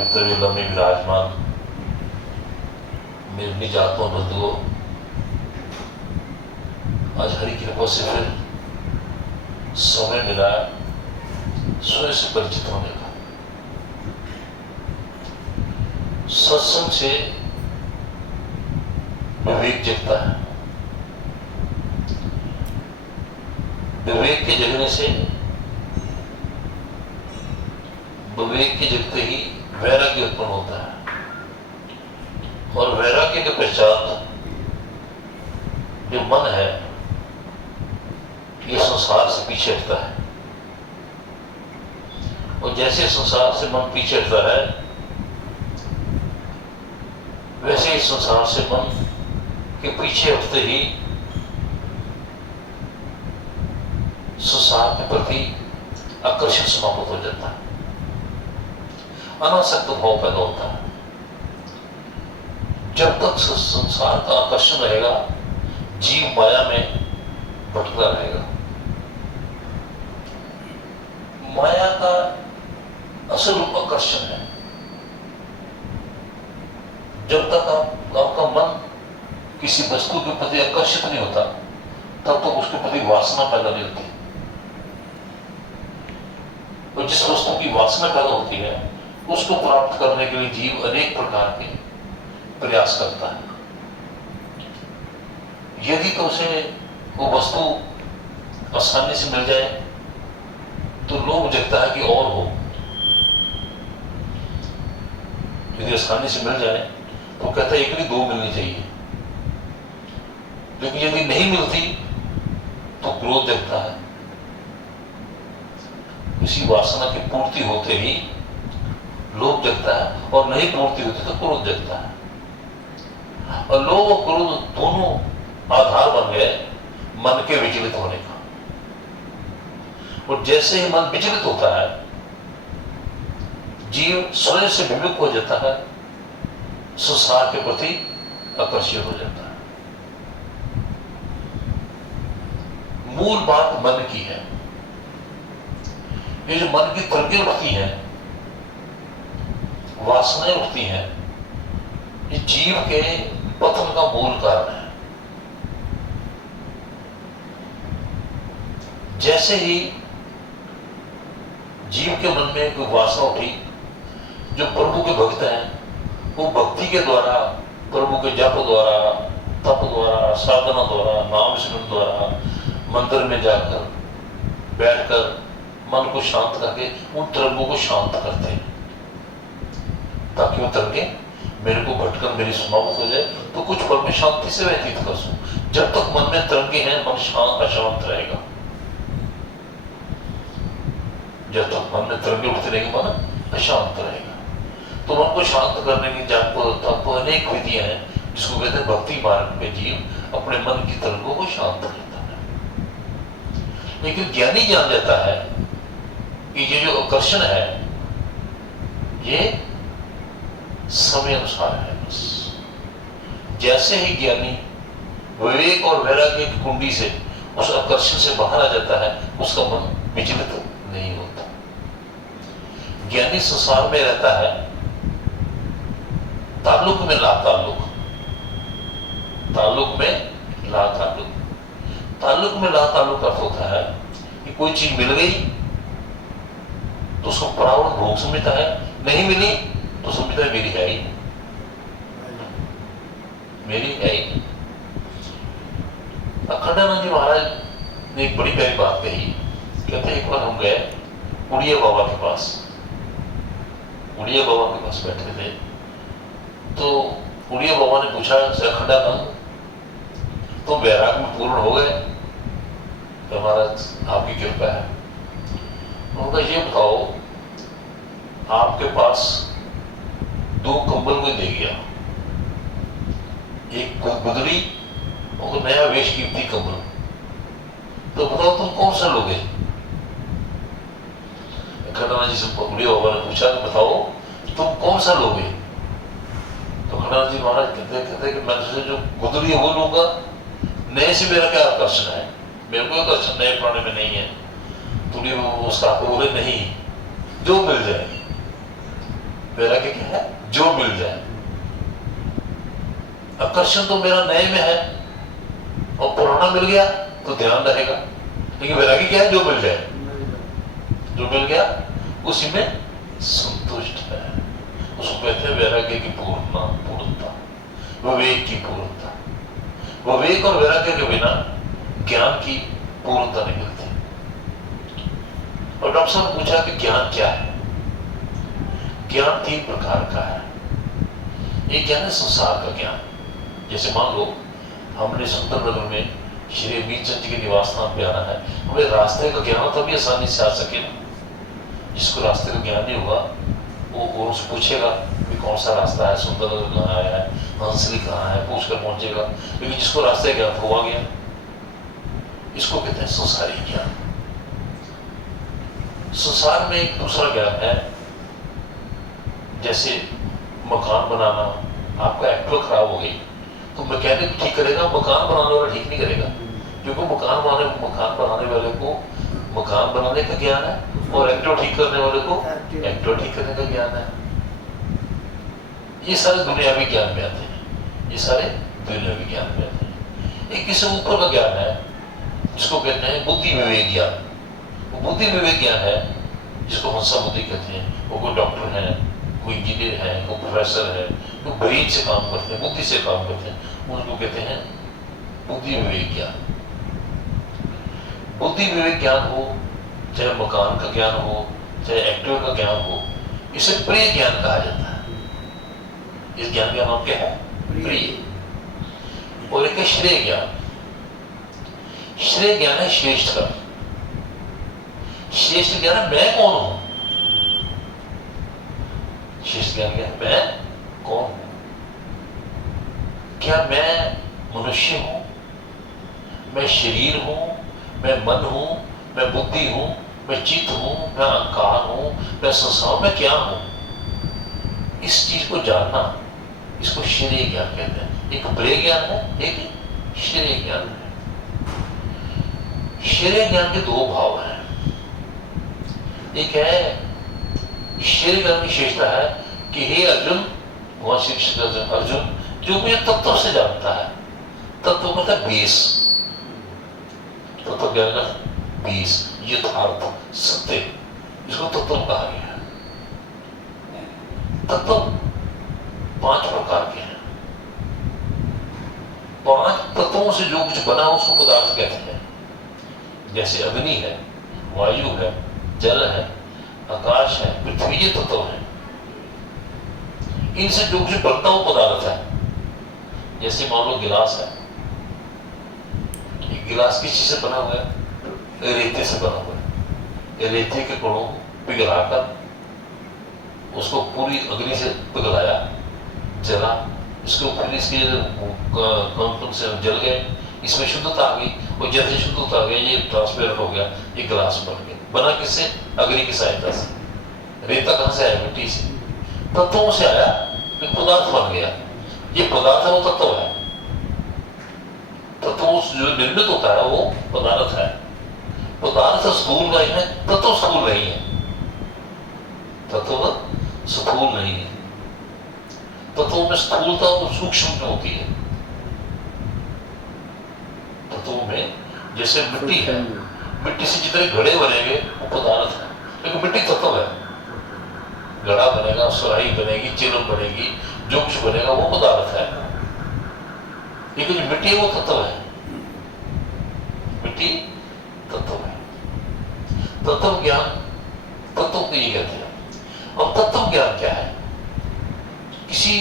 पवित्र विलम में विराजमान मेरे निज आत्मा बंधुओं, आज हरि कृपा से फिर समय मिला स्वयं से परिचित होने का। सत्संग से विवेक जगता है, विवेक के जगने से, विवेक के जगते ही वैराग्य उत्पन्न होता है, और वैराग्य के पश्चात जो मन है ये संसार से पीछे हटता है, और जैसे संसार से मन पीछे हटता है वैसे ही संसार से मन के पीछे हटते ही संसार के प्रति आकर्षण समाप्त हो जाता है, अनासक्त भाव पैदा होता है। जब तक संसार का आकर्षण रहेगा जीव माया में भटकता रहेगा। माया का असल रूप आकर्षण है। जब तक आपका मन किसी वस्तु के प्रति आकर्षित नहीं होता तब तक उसके प्रति वासना पैदा नहीं होती, और जिस वस्तु की वासना पैदा होती है उसको प्राप्त करने के लिए जीव अनेक प्रकार के प्रयास करता है। यदि तो उसे वो वस्तु आसानी से मिल जाए तो लोभ जगता है कि और हो, यदि आसानी से मिल जाए तो कहता है एक नहीं दो मिलनी चाहिए, लेकिन यदि नहीं मिलती तो क्रोध जगता है। इसी वासना की पूर्ति होते ही लोभ जगता है, और नहीं पूर्ति होती तो क्रोध जगता है, और लोभ और क्रोध दोनों आधार बन गए मन के विचलित होने का। और जैसे ही मन विचलित होता है जीव स्वयं से विमुख हो जाता है, संसार के प्रति आकर्षित हो जाता है। मूल बात मन की है। ये जो मन की तरंगें उठती हैं, वासनाएं उठती हैं, ये जीव के पतन का मूल कारण है। जैसे ही जीव के मन में कोई वासना उठी, जो प्रभु के भक्त हैं वो भक्ति के द्वारा, प्रभु के जप द्वारा, तप द्वारा, साधना द्वारा, नाम स्मरण द्वारा मंदिर में जाकर बैठकर मन को शांत करके उन तरंगों को शांत करते हैं, ताकि वो तरंगे मेरे को भटकन मेरी समाप्त हो जाए तो कुछ पल में शांति से व्यतीत कर सकूं। जब तक मन में तरंगे हैं मन शांत अशांत रहेगा। जब तक मन में तरंगे उठते रहेंगे मन अशांत रहेगा। तो मन को शांत करने की जप तप अनेक विधियां हैं, जिसको कहते हैं भक्ति मार्ग में जीव अपने मन की तरंगों को शांत करता है। लेकिन ज्ञानी जान जाता है कि ये जो आकर्षण है ये समय अनुसार है। बस जैसे ही ज्ञानी विवेक और वैराग्य की कुंडी से उस आकर्षण से बाहर आ जाता है उसका मन विचलित नहीं होता। ज्ञानी संसार में रहता है ताल्लुक में ला ताल्लुक, ताल्लुक में ला ताल्लुक। ताल्लुक में ला ताल्लुक अर्थ होता है कि कोई चीज मिल गई तो उसको प्रावण भोग समझता है, नहीं मिली तो समझता है मेरी है ही, मेरी है ही। अखंडानंद जी महाराज ने एक बड़ी प्यारी बात कही। कहते एक बार हम गए उड़िया बाबा के पास, उड़िया बाबा के पास बैठे थे, तो उड़िया बाबा ने पूछा अखंडानंद तुम वैराग में पूर्ण हो गए? तो महाराज आपकी कृपा है। उनका ये बताओ आपके पास दो कंबल कोई दे गया, एक गुदड़ी और नया वेश कीमती कंबल, तो बताओ तुम कौन सा लोगे? खंडानंद जी से उड़िया बाबा ने पूछा कि बताओ तुम कौन सा लोगे? तो खंडानंद जी महाराज कहते कि मैं जो गुदड़ी है वो लूंगा, नए से मेरा क्या आकर्षण है, मेरे को आकर्षण नए पुराने में नहीं है। तो उसका बोले नहीं, जो मिल जाए। वैराग्य क्या है? जो मिल जाए। आकर्षण तो मेरा नए में है और पुराना मिल गया तो ध्यान रहेगा, लेकिन वैराग्य क्या है? जो मिल जाए, जो मिल गया उसी में संतुष्ट है। उसको कहते हैं वैराग्य की पूर्णता, विवेक की पूर्णता। विवेक और वैराग्य के बिना ज्ञान की पूर्णता नहीं मिलती। और डॉक्टर साहब ने पूछा कि ज्ञान क्या है? ज्ञान 3 प्रकार का है। एक ज्ञान है संसार का ज्ञान, जैसे मान लो हमने सुंदरनगर में श्री मीरचंद जी के निवास स्थान पे आना है, हमें रास्ते का ज्ञान तभी आसानी से आ सके ना। जिसको रास्ते का ज्ञान नहीं होगा वो उससे पूछेगा कि कौन सा रास्ता है, सुंदरनगर कहाँ आया है, हंसली कहाँ है, पूछ कर पहुंचेगा। लेकिन जिसको रास्ते का ज्ञान हुआ गया, इसको कहते हैं संसारी ज्ञान। संसार में एक दूसरा ज्ञान है, जैसे मकान बनाना। आपका एक्टिवा खराब हो गई तो मैकेनिक ठीक करेगा, मकान बनाने वाला ठीक नहीं करेगा, क्योंकि मकान बनाने वाले को मकान बनाने का ज्ञान है और एक्टिवा ठीक करने वाले को एक्टिवा ठीक करने का ज्ञान है। ये सारे दुनियावी ज्ञान में आते हैं, ये सारे दुनियावी ज्ञान में आते हैं। एक किसी ऊपर का ज्ञान है जिसको कहते हैं बुद्धि विवेक ज्ञान। वो बुद्धि विवेक ज्ञान है जिसको हंसा बुद्धि कहते हैं। वो कोई डॉक्टर है, कोई इंजीनियर है, कोई प्रोफेसर है, कोई ब्रेन से काम करते हैं, बुद्धि से काम करते हैं, उनको कहते हैं बुद्धि विवेक ज्ञान। बुद्धि विवेक ज्ञान हो, चाहे मकान का ज्ञान हो, चाहे एक्टिवा का ज्ञान हो, इसे प्रिय ज्ञान कहा जाता है। इस ज्ञान का नाम क्या है? प्रिय। और एक है श्रेय ज्ञान। श्रेय ज्ञान है श्रेष्ठ का। श्रेष्ठ ज्ञान है मैं कौन हूं। श्रेष्ठ ज्ञान क्या है? मैं कौन हूं। क्या मैं मनुष्य हूं, मैं शरीर हूं, मैं मन हूं, मैं बुद्धि हूं, मैं चित्त हूं, मैं अहंकार हूं, मैं संसार में क्या हूं? इस चीज को जानना, इसको श्रेय ज्ञान कहते हैं। एक प्रिय ज्ञान है, एक श्रेय ज्ञान है। श्रेय ज्ञान के 2 भाव हैं। एक है श्रेय ज्ञान की विशेषता है कि हे अर्जुन, भगवान श्री कृष्ण अर्जुन जो मुझे तत्व से जानता है। तत्व मतलब बेस, तत्व ज्ञान का बेस, यथार्थ, सत्य, इसको तत्व कहा गया है। तत्व 5 प्रकार के हैं। 5 तत्वों से जो कुछ बना उसको पदार्थ कहते हैं। जैसे अग्नि है, वायु है, जल है, आकाश है, पृथ्वी, ये तत्व है। इनसे जो कुछ बनता वो पदार्थ है। जैसे मान लो गिलास है, ये गिलास किस चीज से बना हुआ है? रेते से बना हुआ है। रेते के कणों को पिघलाकर उसको पूरी अग्नि से पिघलाया, जला, इसके ऊपर इसके कण से जल गए, इसमें शुद्धता आ गई, और जैसे शुद्धता आ गई ये ट्रांसपेरेंट हो गया, ये गिलास बन गया। बना किससे? अग्नि की सहायता से। रेता कहां से आया? मिट्टी से। तत्वों से आया, एक पदार्थ बन गया। ये पदार्थ है, वो तत्व है। तत्व जो निर्मित होता है वो पदार्थ है। पदार्थ स्थूल नहीं है, तत्व स्थूल नहीं है। तत्व स्थूल नहीं है। तत्वों में स्थूलता और सूक्ष्म होती है। तत्वों में जैसे मिट्टी है, मिट्टी से जितने घड़े बनेंगे वो पदार्थ है, लेकिन मिट्टी तत्व है। घड़ा बनेगा, सुराही बनेगी, चिलम बनेगी, जो कुछ बनेगा वो पदार्थ है, लेकिन जो मिट्टी है वो तत्व है। मिट्टी तत्व है। तत्व ज्ञान, तत्व को ये कहते हैं। और तत्व ज्ञान क्या है? किसी